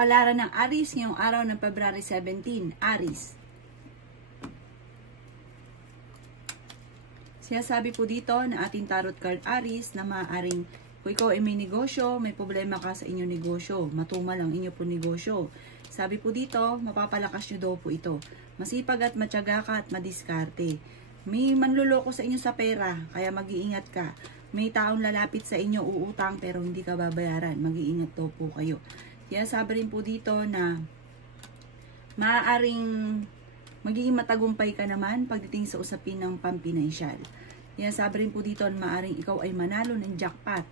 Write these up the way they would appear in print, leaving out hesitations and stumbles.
Kapalaran ng Aries ngayong araw ng February 17. Aries. Sinasabi po dito na ating tarot card Aries na maaaring kung ikaw ay may negosyo, may problema ka sa inyong negosyo, matumal ang inyo po negosyo. Sabi po dito, mapapalakas nyo daw po ito. Masipag at matyaga ka at madiskarte. May manluloko sa inyo sa pera, kaya mag-iingat ka. May taong lalapit sa inyo, uutang pero hindi ka babayaran. Mag-iingat daw po kayo. Kaya sabi rin po dito na maaaring magiging matagumpay ka naman pagdating sa usapin ng pampinansyal. Kaya sabi rin po dito na maaaring ikaw ay manalo ng jackpot.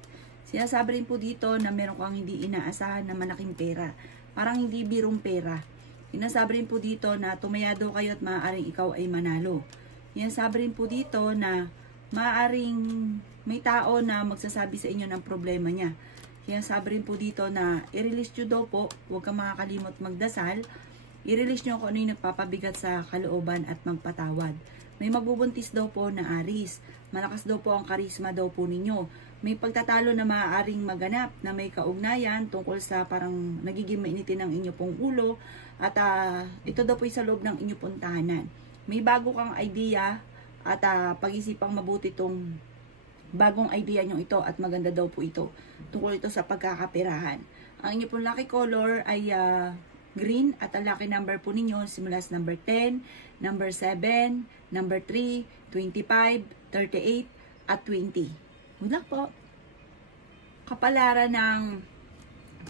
Sinasabi rin po dito na meron kang hindi inaasahan na malaking pera. Parang hindi birong pera. Sinasabi rin po dito na tumayado kayo at maaaring ikaw ay manalo. Sinasabi rin po dito na maaaring may tao na magsasabi sa inyo ng problema niya. Sinasabi rin po dito na i-release nyo daw po, huwag kang makakalimot magdasal. I-release nyo kung ano yung nagpapabigat sa kalooban at magpatawad. May magbubuntis daw po na Aries. Malakas daw po ang karisma daw po ninyo. May pagtatalo na maaaring maganap na may kaugnayan tungkol sa parang nagiging mainitin ang inyo pong ulo. At ito daw po sa loob ng inyo pong tahanan. May bago kang idea at pag-isipang mabuti itong bagong idea nyo ito at maganda daw po ito. Tungkol ito sa pagkakaperahan. Ang inyo pong lucky color ay green at ang lucky number po ninyo simula sa number 10, number 7, number 3, 25, 38, at 20. Good luck po. Kapalaran ng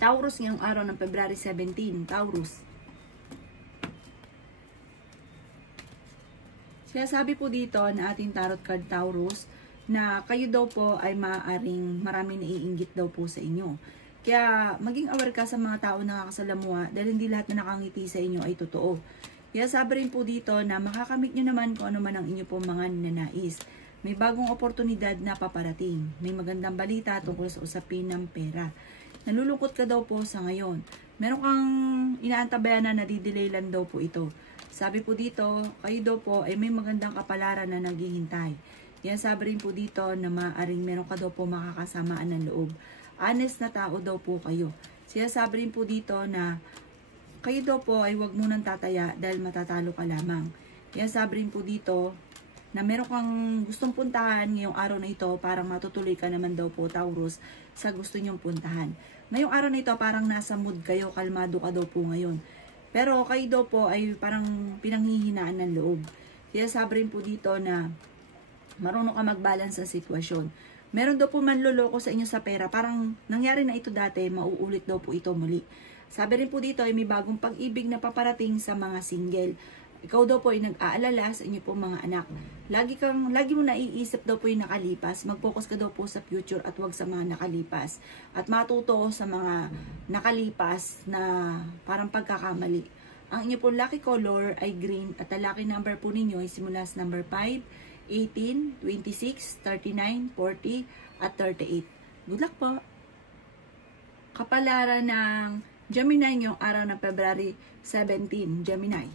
Taurus ngayong araw ng February 17. Taurus. Sinasabi po dito na ating tarot card Taurus na kayo daw po ay maaaring maraming naiinggit daw po sa inyo. Kaya maging aware ka sa mga tao na nakakasalamuha dahil hindi lahat na nakangiti sa inyo ay totoo. Kaya sabi rin po dito na makakamit nyo naman kung ano man ang inyo pong mga ninanais. May bagong oportunidad na paparating. May magandang balita tungkol sa usapin ng pera. Nalulungkot ka daw po sa ngayon. Meron kang inaantabayan na nadidelay lang daw po ito. Sabi po dito, kayo daw po ay may magandang kapalaran na naghihintay. Yan sabi rin po dito na maaaring meron ka daw po makakasamaan ng loob. Honest na tao daw po kayo. Sinasabi rin po dito na kayo daw po ay huwag munang tataya dahil matatalo ka lamang. Yan sabi rin po dito na meron kang gustong puntahan ngayong araw na ito, parang matutuloy ka naman daw po Taurus sa gusto nyong puntahan. Ngayong araw na ito parang nasa mood kayo, kalmado ka daw po ngayon. Pero kayo daw po ay parang pinanghihinaan ng loob. Kaya sabi rin po dito na marunong ka mag-balance sa sitwasyon. Meron daw po manloloko sa inyo sa pera. Parang nangyari na ito dati, mauulit daw po ito muli. Sabi rin po dito ay may bagong pag-ibig na paparating sa mga single. Ikaw daw po ay nag-aalala sa inyo pong mga anak. Lagi mo naiisip daw po yung nakalipas. Mag-focus ka daw po sa future at wag sa mga nakalipas. At matuto sa mga nakalipas na parang pagkakamali. Ang inyo pong lucky color ay green at ang lucky number po ninyo ay simula sa number 5, 18, 26, 39, 40, at 38. Good luck po! Kapalaran ng Gemini ngayong araw ng February 17. Gemini.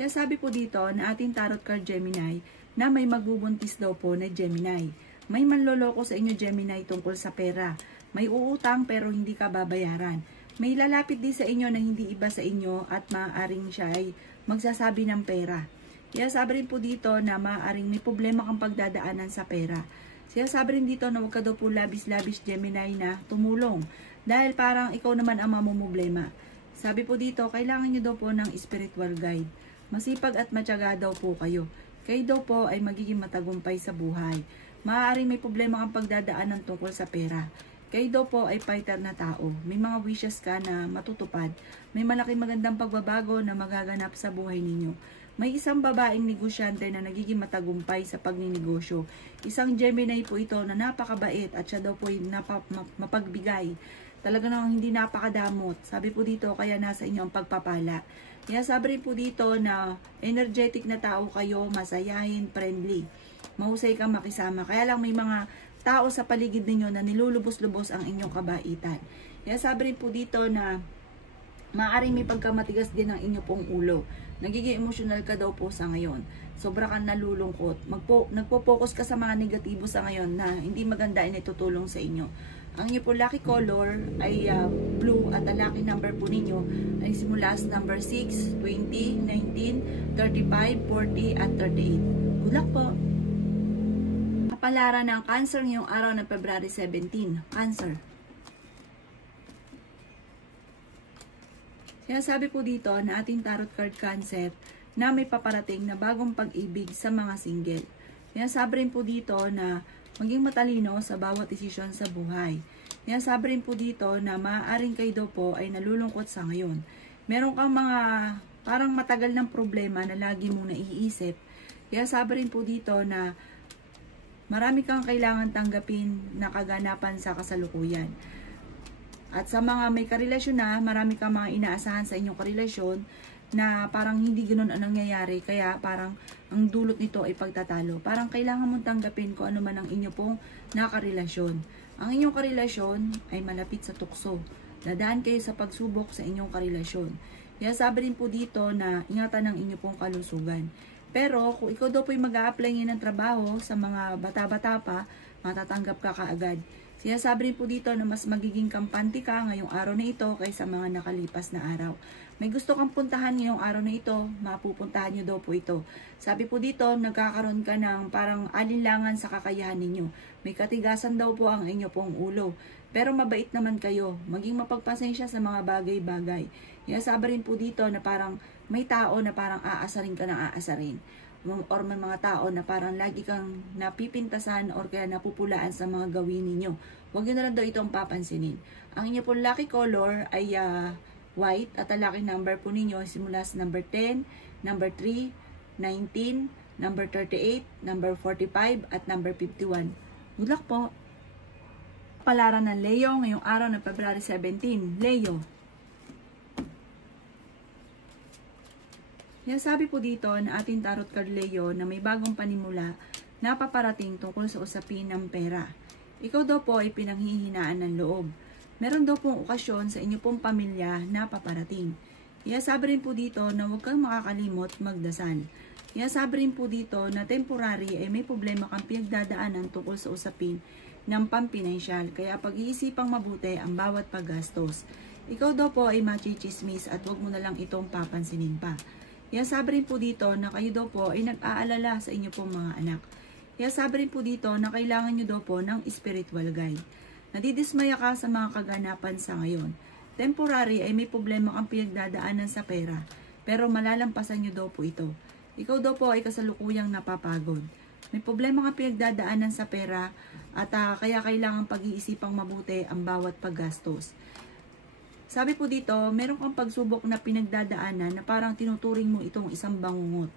Kaya sabi po dito na ating tarot card Gemini na may magbubuntis daw po na Gemini. May manloloko sa inyo Gemini tungkol sa pera. May uutang pero hindi ka babayaran. May lalapit din sa inyo na hindi iba sa inyo at maaaring siya ay magsasabi ng pera. Kaya sabi rin po dito na maaaring may problema kang pagdadaanan sa pera. Kaya sabi rin dito na huwag ka daw po labis-labis Gemini na tumulong. Dahil parang ikaw naman ang mamumblema. Sabi po dito, kailangan nyo daw po ng spiritual guide. Masipag at matyaga daw po kayo. Kayo daw po ay magiging matagumpay sa buhay. Maaaring may problema kang pagdadaanan tungkol sa pera. Kayo daw po ay fighter na tao. May mga wishes ka na matutupad. May malaking magandang pagbabago na magaganap sa buhay ninyo. May isang babaeng negosyante na nagiging matagumpay sa pagninegosyo. Isang Gemini po ito na napakabait at siya daw po ay mapagbigay. Talaga nang hindi napakadamot. Sabi po dito, kaya nasa inyo ang pagpapala. Kaya sabi rin po dito na energetic na tao kayo, masayahin, friendly. Mahusay kang makisama. Kaya lang may mga tao sa paligid ninyo na nilulubos-lubos ang inyong kabaitan. Kaya sabi rin po dito na maaaring may pagkamatigas din ang inyo pong ulo. Nagiging emotional ka daw po sa ngayon. Sobra kang nalulungkot. Nagpo-focus ka sa mga negatibo sa ngayon na hindi maganda ay natutulong sa inyo. Ang inyo po lucky color ay blue at ang lucky number po ninyo ay simula sa number 6, 20, 19, 35, 40 at 38. Good luck po! Kapalaran ng Cancer ngayong araw ng February 17. Cancer. Sinasabi po dito na ating tarot card Cancer na may paparating na bagong pag-ibig sa mga single. Sinasabi rin po dito na maging matalino sa bawat desisyon sa buhay. Sinasabi rin po dito na maaaring kayo daw po ay nalulungkot sa ngayon. Meron kang mga parang matagal ng problema na lagi mong naiisip. Kaya sabi rin po dito na marami kang kailangan tanggapin na kaganapan sa kasalukuyan. At sa mga may karelasyon na, marami kang mga inaasahan sa inyong karelasyon na parang hindi ganoon ang nangyayari. Kaya parang ang dulot nito ay pagtatalo. Parang kailangan mong tanggapin kung ano man ang inyo pong nakarelasyon. Ang inyong karelasyon ay malapit sa tukso. Dadaan kayo sa pagsubok sa inyong karelasyon. Kaya sabi rin po dito na ingatan ang inyo pong kalusugan. Pero kung ikaw daw po ay mag-a-apply ngayon ng trabaho sa mga bata-bata pa, matatanggap ka kaagad. Sinasabi rin po dito na mas magiging kampante ka ngayong araw na ito kaysa mga nakalipas na araw. May gusto kang puntahan ngayong araw na ito, mapupuntahan nyo daw po ito. Sabi po dito, nagkakaroon ka ng parang alinlangan sa kakayahan ninyo. May katigasan daw po ang inyo pong ulo. Pero mabait naman kayo, maging mapagpasensya sa mga bagay-bagay. Sinasabi rin po dito na parang may tao na parang aasarin ka ng aasarin. Or may mga tao na parang lagi kang napipintasan or kaya napupulaan sa mga gawin ninyo. Huwag nyo na lang daw itong papansinin. Ang inyo pong lucky color ay white at ang lucky number po ninyo ay simula sa number 10, number 3, 19, number 38, number 45 at number 51. Good luck po! Palaran ng Leo ngayong araw ng February 17. Leo. Yan sabi po dito na ating tarot card Leo na may bagong panimula na paparating tungkol sa usapin ng pera. Ikaw daw po ay pinanghihinaan ng loob. Meron daw pong okasyon sa inyo pong pamilya na paparating. Yan sabi rin po dito na huwag kang makakalimot magdasal. Yan sabi rin po dito na temporary ay may problema kang pinagdadaanan tungkol sa usapin ng pampinansyal. Kaya pag-iisipang mabuti ang bawat paggastos. Ikaw daw po ay machichismis at huwag mo na lang itong papansinin pa. Kaya sabi rin po dito na kayo daw po ay nag-aalala sa inyo pong mga anak. Kaya sabi rin po dito na kailangan nyo daw po ng spiritual guide. Nadidismaya ka sa mga kaganapan sa ngayon. Temporary ay may problema kang pinagdadaanan sa pera, pero malalampasan nyo daw po ito. Ikaw daw po ay kasalukuyang napapagod. May problema kang pinagdadaanan sa pera at kaya kailangan pag-iisipang mabuti ang bawat paggastos. Sabi po dito, meron kang pagsubok na pinagdadaanan na parang tinuturing mo itong isang bangungot.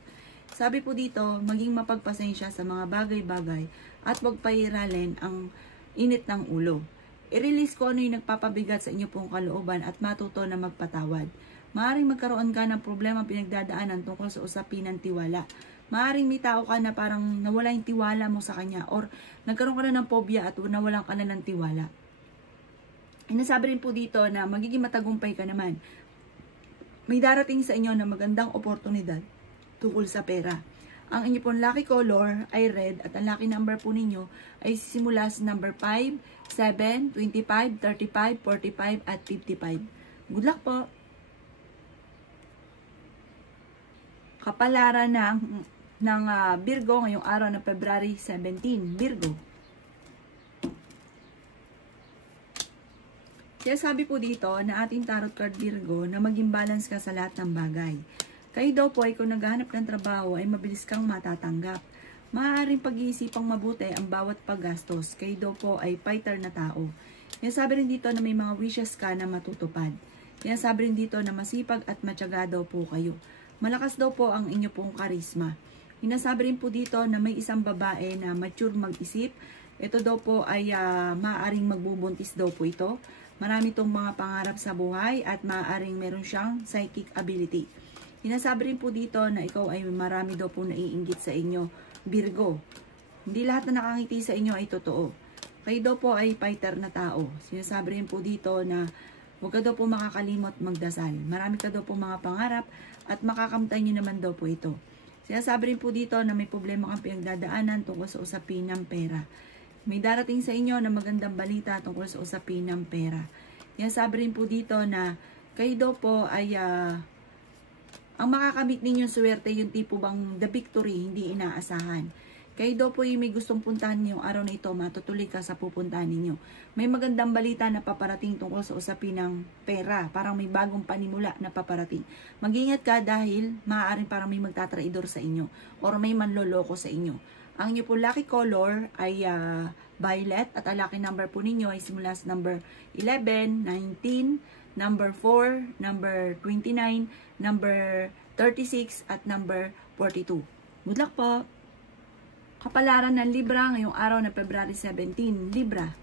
Sabi po dito, maging mapagpasensya sa mga bagay-bagay at huwag pairalin ang init ng ulo. I-release ko ano yung nagpapabigat sa inyo pong kalooban at matuto na magpatawad. Maaring magkaroon ka ng problema pinagdadaanan tungkol sa usapin ng tiwala. Maaring may tao ka na parang nawala yung tiwala mo sa kanya or nagkaroon ka na ng phobia at nawalan ka na ng tiwala. Inasabi rin po dito na magiging matagumpay ka naman. May darating sa inyo na magandang oportunidad tungkol sa pera. Ang inyo pong lucky color ay red at ang lucky number po ninyo ay simula sa number 5, 7, 25, 35, 45 at 55. Good luck po! Kapalaran ng Virgo ngayong araw ng February 17. Virgo. Kaya sabi po dito na ating tarot card Virgo na maging balance ka sa lahat ng bagay. Kayo daw po ay kung naghahanap ng trabaho ay mabilis kang matatanggap. Maaaring pag-iisipang mabuti ang bawat paggastos. Kayo daw po ay fighter na tao. Kaya sabi rin dito na may mga wishes ka na matutupad. Kaya sabi rin dito na masipag at matyaga daw po kayo. Malakas daw po ang inyo pong karisma. Hinasabi rin po dito na may isang babae na mature mag-isip. Ito daw po ay maaaring magbubuntis daw po ito. Marami itong mga pangarap sa buhay at maaaring meron siyang psychic ability. Hinasabi rin po dito na ikaw ay marami daw po naiinggit sa inyo, Virgo. Hindi lahat na nakangiti sa inyo ay totoo. Kayo daw po ay fighter na tao. Sinasabi rin po dito na huwag ka daw po makakalimot magdasal. Marami ka daw po mga pangarap at makakamtan nyo naman daw po ito. Sinasabi rin po dito na may problema kang pinagdadaanan tungkol sa usapin ng pera. May darating sa inyo na magandang balita tungkol sa usapin ng pera. Yan sabi rin po dito na kayo daw po ay ang makakamit ninyong swerte yung tipo bang the victory, hindi inaasahan. Kayo daw po yung may gustong puntahan yung araw na ito, matutuloy ka sa pupuntahan ninyo. May magandang balita na paparating tungkol sa usapin ng pera. Parang may bagong panimula na paparating. Mag-ingat ka dahil maaaring parang may magtatraidor sa inyo or may manloloko sa inyo. Ang inyo po lucky color ay violet at ang lucky number po ninyo ay simula sa number 11, 19, number 4, number 29, number 36 at number 42. Good luck po! Kapalaran ng Libra ngayong araw na February 17. Libra.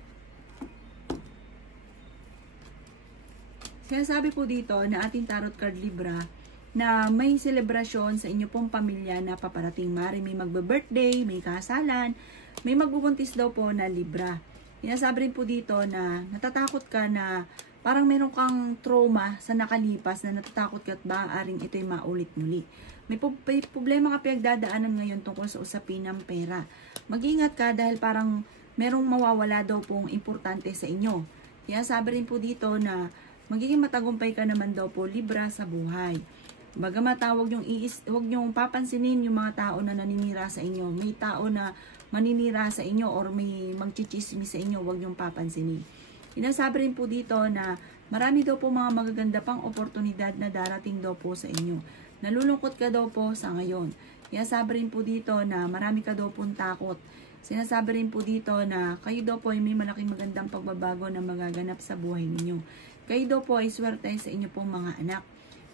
Sinasabi po dito na ating tarot card Libra na may selebrasyon sa inyo pong pamilya na paparating. Mari may magbe-birthday, may kasalan, may magbubuntis daw po na Libra. Sinasabi rin po dito na natatakot ka na parang meron kang trauma sa nakalipas na natatakot ka at maaaring ito'y maulit muli. May problema ka pinagdadaanan ngayon tungkol sa usapin ng pera. Mag-ingat ka dahil parang merong mawawala daw pong importante sa inyo. Kaya sabi rin po dito na magiging matagumpay ka naman daw po Libra sa buhay. Bagamat huwag niyong papansinin yung mga tao na naninira sa inyo. May tao na maninira sa inyo or may magchichismis sa inyo, huwag niyong papansinin. Inasabi rin po dito na marami daw po mga magaganda pang oportunidad na darating daw po sa inyo. Nalulungkot ka daw po sa ngayon. Kaya sabi rin po dito na marami ka daw pong takot. Sinasabi rin po dito na kayo daw po ay may malaking magandang pagbabago na magaganap sa buhay ninyo. Kayo daw po ay swerte sa inyo pong mga anak.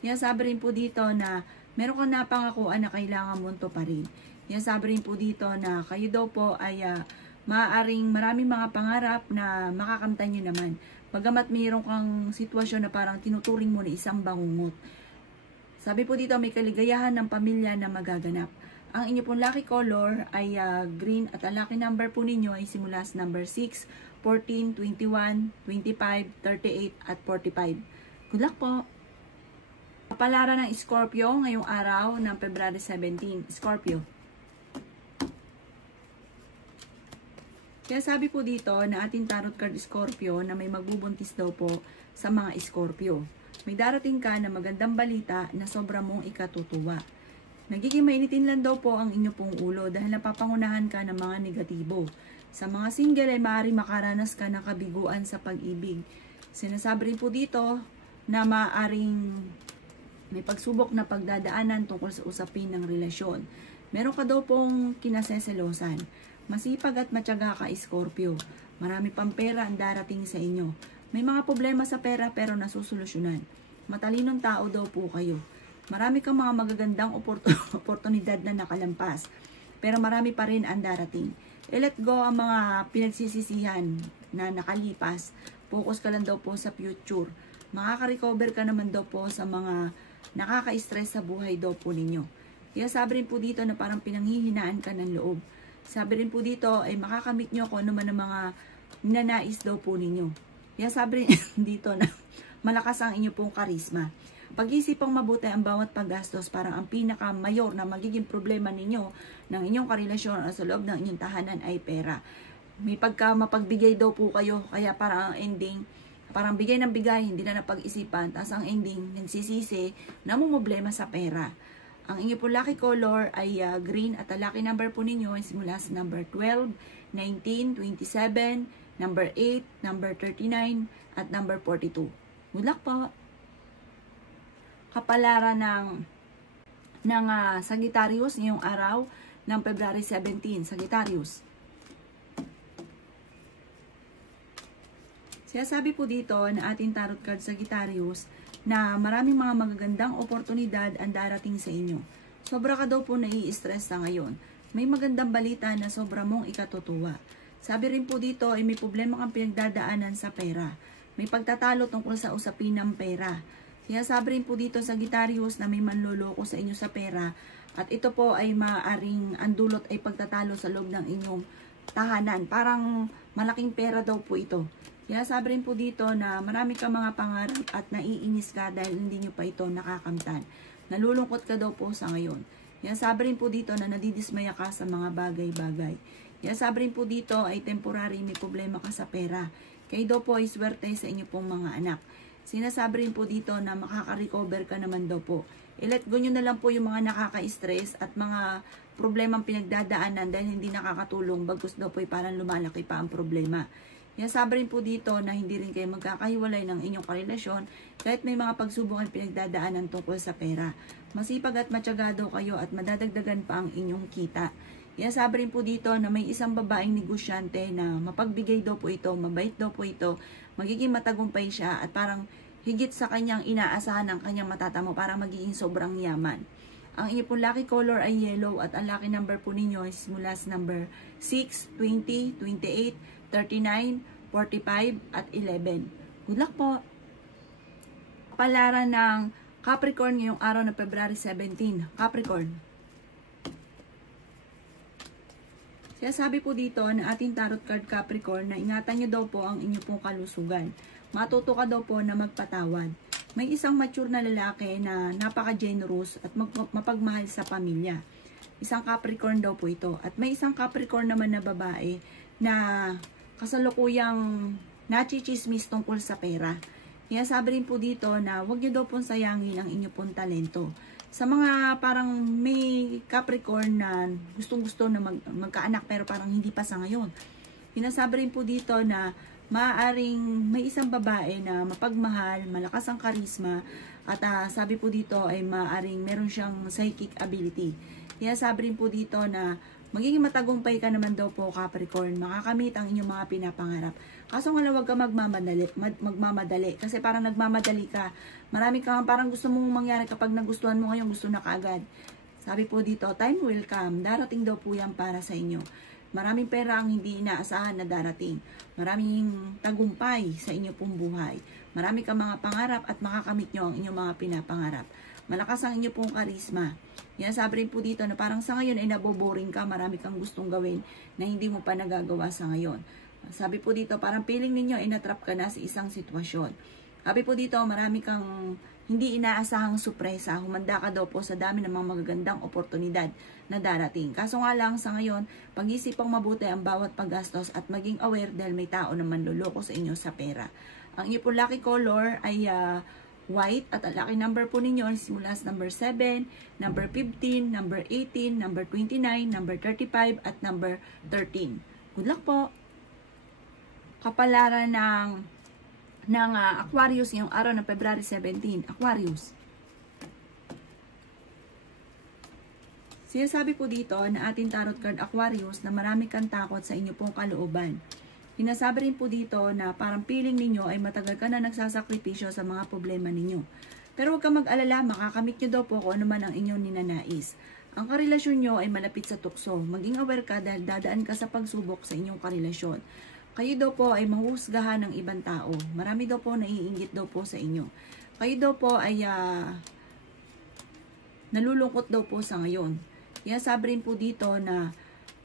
Kaya sabi rin po dito na meron kang napangakuan na kailangan mo ito pa rin. Kaya sabi rin po dito na kayo daw po ay maaaring maraming mga pangarap na makakamtan nyo naman. Bagamat mayroon kang sitwasyon na parang tinuturing mo na isang bangungot. Sabi po dito, may kaligayahan ng pamilya na magaganap. Ang inyo pong lucky color ay green at ang lucky number po ninyo ay simula sa number 6, 14, 21, 25, 38 at 45. Good luck po! Kapalaran ng Scorpio ngayong araw ng February 17. Scorpio. Kaya sabi po dito na ating tarot card Scorpio na may magbubuntis daw po sa mga Scorpio. May darating ka na magandang balita na sobra mong ikatutuwa. Nagiging mainitin lang daw po ang inyo pong ulo dahil napapangunahan ka ng mga negatibo. Sa mga single ay maaaring makaranas ka ng kabiguan sa pag-ibig. Sinasabi rin po dito na maaaring may pagsubok na pagdadaanan tungkol sa usapin ng relasyon. Meron ka daw pong kinaseselosan. Masipag at matyaga ka, Scorpio. Marami pang pera ang darating sa inyo. May mga problema sa pera pero nasusolusyonan. Matalinong tao daw po kayo. Marami kang mga magagandang oportunidad na nakalampas. Pero marami pa rin ang darating. I-let go ang mga pinagsisisihan na nakalipas. Focus ka lang daw po sa future. Makaka-recover ka naman daw po sa mga nakaka-stress sa buhay daw po ninyo. Kaya sabi rin po dito na parang pinanghihinaan ka ng loob. Sabi rin po dito ay makakamit nyo kung ano man ang mga ninanais daw po ninyo. Kaya sabi rin dito na malakas ang inyo pong karisma. Pag-isipang mabuti ang bawat paggastos parang ang pinaka-mayor na magiging problema ninyo ng inyong karelasyon o sa loob ng inyong tahanan ay pera. May mapagbigay daw po kayo kaya parang ang ending, parang bigay ng bigay, hindi na napag-isipan. Tapos ang ending, nagsisisi na problema sa pera. Ang inyo po lucky color ay green at ang lucky number po ninyo ay simula sa number 12, 19, 27, number 8, number 39, at number 42. Good luck po! Kapalaran ng Sagittarius ngayong araw ng February 17. Sagittarius. Sinasabi po dito na ating tarot card Sagittarius na maraming mga magagandang oportunidad ang darating sa inyo. Sobra ka daw po nai-stress sa ngayon. May magandang balita na sobra mong ikatutuwa. Sabi rin po dito ay may problema kang pinagdadaanan sa pera. May pagtatalo tungkol sa usapin ng pera. Kaya sabi rin po dito sa Sagittarius na may manloloko sa inyo sa pera at ito po ay maaaring ang dulot ay pagtatalo sa loob ng inyong tahanan. Parang malaking pera daw po ito. Kaya sabi rin po dito na marami kang mga pangarap at naiinis ka dahil hindi nyo pa ito nakakamtan. Nalulungkot ka daw po sa ngayon. Kaya sabi rin po dito na nadidismaya ka sa mga bagay-bagay. Kaya sabi rin po dito ay temporary, may problema ka sa pera. Kayo daw po ay swerte sa inyo pong mga anak. Sinasabi rin po dito na makaka-recover ka naman daw po. I-let go nyo na lang po yung mga nakaka-stress at mga problemang pinagdadaanan dahil hindi nakakatulong. Bagkus daw po ay parang lumalaki pa ang problema. Kaya sabi rin po dito na hindi rin kayo magkakahiwalay ng inyong karelasyon kahit may mga pagsubok ang pinagdadaanan tungkol sa pera. Masipag at matyaga daw kayo at madadagdagan pa ang inyong kita. Kaya sabi rin po dito na may isang babaeng negosyante na mapagbigay daw po ito, mabait daw po ito, magiging matagumpay siya at parang higit sa kanyang inaasahan ng kanyang matatamo, parang magiging sobrang yaman. Ang inyo po lucky color ay yellow at ang lucky number po ninyo ay simula sa number 6, 20, 28, 39, 45 at 11. Good luck po! Palaran ng Capricorn ngayong araw na February 17. Capricorn. Kaya sabi po dito na ating tarot card Capricorn na ingatan nyo daw po ang inyong pong kalusugan. Matuto ka daw po na magpatawad. May isang mature na lalaki na napaka-generous at mapagmahal sa pamilya. Isang Capricorn daw po ito. At may isang Capricorn naman na babae na kasalukuyang nachichismis tungkol sa pera. Kaya sabi rin po dito na huwag nyo daw pong sayangin ang inyong pong talento. Sa mga parang may Capricorn na gustong-gusto na magkaanak pero parang hindi pa sa ngayon. Pinasabi rin po dito na maaaring may isang babae na mapagmahal, malakas ang karisma at sabi po dito ay maaaring meron siyang psychic ability. Kaya sabi rin po dito na magiging matagumpay ka naman daw po Capricorn, makakamit ang inyong mga pinapangarap. Kaso nga huwag ka magmamadali kasi parang nagmamadali ka. Marami kang parang gusto mong mangyari kapag nagustuhan mo ngayon, gusto na kaagad. Sabi po dito, time will come, darating daw po yan para sa inyo. Maraming pera ang hindi inaasahan na darating. Maraming tagumpay sa inyo pong buhay. Marami kang mga pangarap at makakamit nyo ang inyong mga pinapangarap. Malakas ang inyo pong karisma. Yan sabi rin po dito na parang sa ngayon ay naboboring ka, marami kang gustong gawin na hindi mo pa nagagawa sa ngayon. Sabi po dito, parang feeling ninyo ay natrap ka na sa isang sitwasyon. Sabi po dito, marami kang hindi inaasahang sorpresa. Humanda ka daw po sa dami ng mga magagandang oportunidad na darating. Kaso nga lang sa ngayon, pag-isipang mabuti ang bawat paggastos at maging aware dahil may tao na manloloko sa inyo sa pera. Ang inyo po lucky color ay white at ang lucky number po ninyo simula sa number 7, number 15, number 18, number 29, number 35 at number 13. Good luck po! Kapalaran ng Aquarius ngayong araw ng February 17. Aquarius. Sinasabi po dito na ating tarot card Aquarius na marami kang takot sa inyo pong kalooban. Sinasabi rin po dito na parang feeling ninyo ay matagal ka na nagsasakripisyo sa mga problema ninyo. Pero huwag kang mag-alala, makakamit nyo daw po kung ano man ang inyong ninanais. Ang karelasyon nyo ay malapit sa tukso. Maging aware ka dahil dadaan ka sa pagsubok sa inyong karelasyon. Kayo daw po ay mahusgahan ng ibang tao. Marami daw po naiinggit daw po sa inyo. Kayo daw po ay nalulungkot daw po sa ngayon. Kaya sabi rin po dito na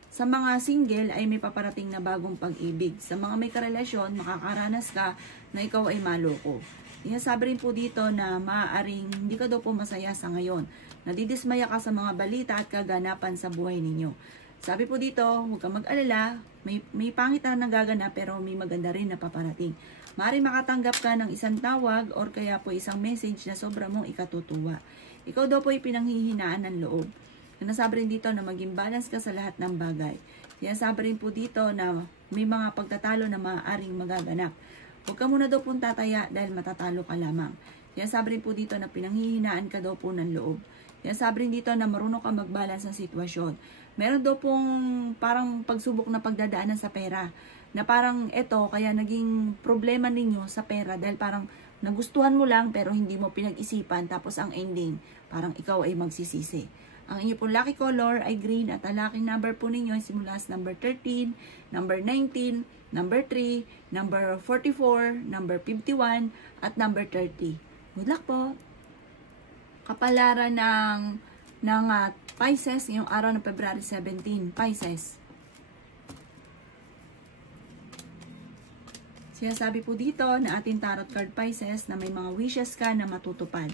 sa mga single ay may paparating na bagong pag-ibig. Sa mga may karelasyon, makakaranas ka na ikaw ay maloko. Kaya sabi rin po dito na maaaring hindi ka daw po masaya sa ngayon. Nadidismaya ka sa mga balita at kaganapan sa buhay ninyo. Sabi po dito, huwag kang mag-alala, may pangit na nagaganap pero may maganda rin na paparating. Maaaring makatanggap ka ng isang tawag or kaya po isang message na sobra mong ikatutuwa. Ikaw daw po ay pinanghihinaan ng loob. Nasabi rin dito na maging balance ka sa lahat ng bagay. Kaya sabi rin po dito na may mga pagtatalo na maaaring magaganap. Huwag ka muna daw pong tataya dahil matatalo ka lamang. Kaya sabi rin po dito na pinanghihinaan ka daw po ng loob. Kaya sabi rin dito na marunong ka mag-balance ng sitwasyon. Meron daw pong parang pagsubok na pagdadaanan sa pera. Na parang ito, kaya naging problema ninyo sa pera dahil parang nagustuhan mo lang pero hindi mo pinag-isipan tapos ang ending, parang ikaw ay magsisisi. Ang inyo pong lucky color ay green at ang lucky number po ninyo ay simula sa number 13, number 19, number 3, number 44, number 51, at number 30. Good luck po! Kapalaran ng Pisces ngayong araw ng February 17. Pisces. Sinasabi po dito na ating tarot card Pisces na may mga wishes ka na matutupad.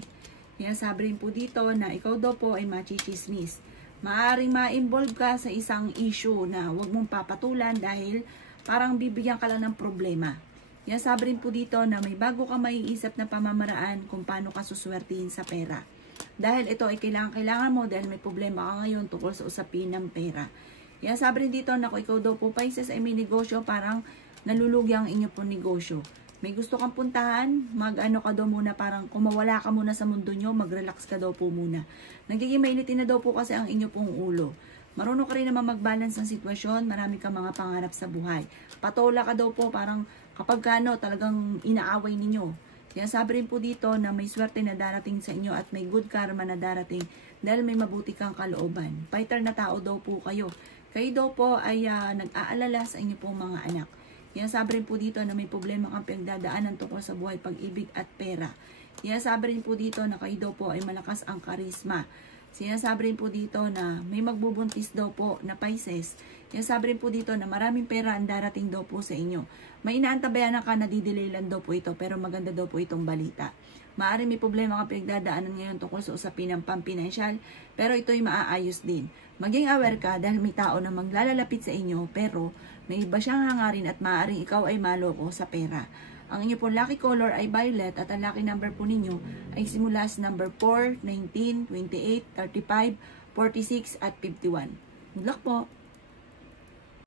Kaya sabi rin po dito na ikaw daw po ay machichismis. Maaring ma-involve ka sa isang issue na huwag mong papatulan dahil parang bibigyan ka lang ng problema. Yan, sabi rin po dito na may bago ka maiisip na pamamaraan kung paano ka suswertihin sa pera. Dahil ito ay kailangan mo dahil may problema ka ngayon tungkol sa usapin ng pera. Yan, sabi rin dito na kung ikaw daw po Pisces ay may negosyo, parang nalulugi ang inyo po negosyo. May gusto kang puntahan, mag-ano ka daw muna, parang kumawala ka muna sa mundo nyo, mag-relax ka daw po muna. Nagiging mainitin na daw po kasi ang inyo pong ulo. Marunong ka rin naman mag-balance ng sitwasyon, marami kang mga pangarap sa buhay. Patola ka daw po, parang kapag kano talagang inaaway ninyo. Yan, sabi rin po dito na may swerte na darating sa inyo at may good karma na darating dahil may mabuti kang kalooban. Fighter na tao daw po kayo. Kayo daw po ay nag-aalala sa inyo pong mga anak. Yan, sabi rin po dito na may problema kang pinagdadaanan tungkol sa buhay, pag-ibig at pera. Yan, sabi rin po dito na kayo daw po ay malakas ang karisma. Sinasabi rin po dito na may magbubuntis daw po na Pisces. Yan, sabi rin po dito na maraming pera ang darating daw po sa inyo. May inaantabayan ka na didelay lang daw po ito, pero maganda daw po itong balita. Maaari may problema kang pinagdadaanan ngayon tungkol sa usapin ng pampinansyal, pero ito'y maaayos din. Maging aware ka dahil may tao na maglalalapit sa inyo, pero may iba siyang hangarin at maaaring ikaw ay maloko sa pera. Ang inyo pong lucky color ay violet at ang lucky number po ninyo ay simula sa number 4, 19, 28, 35, 46 at 51. Good luck po!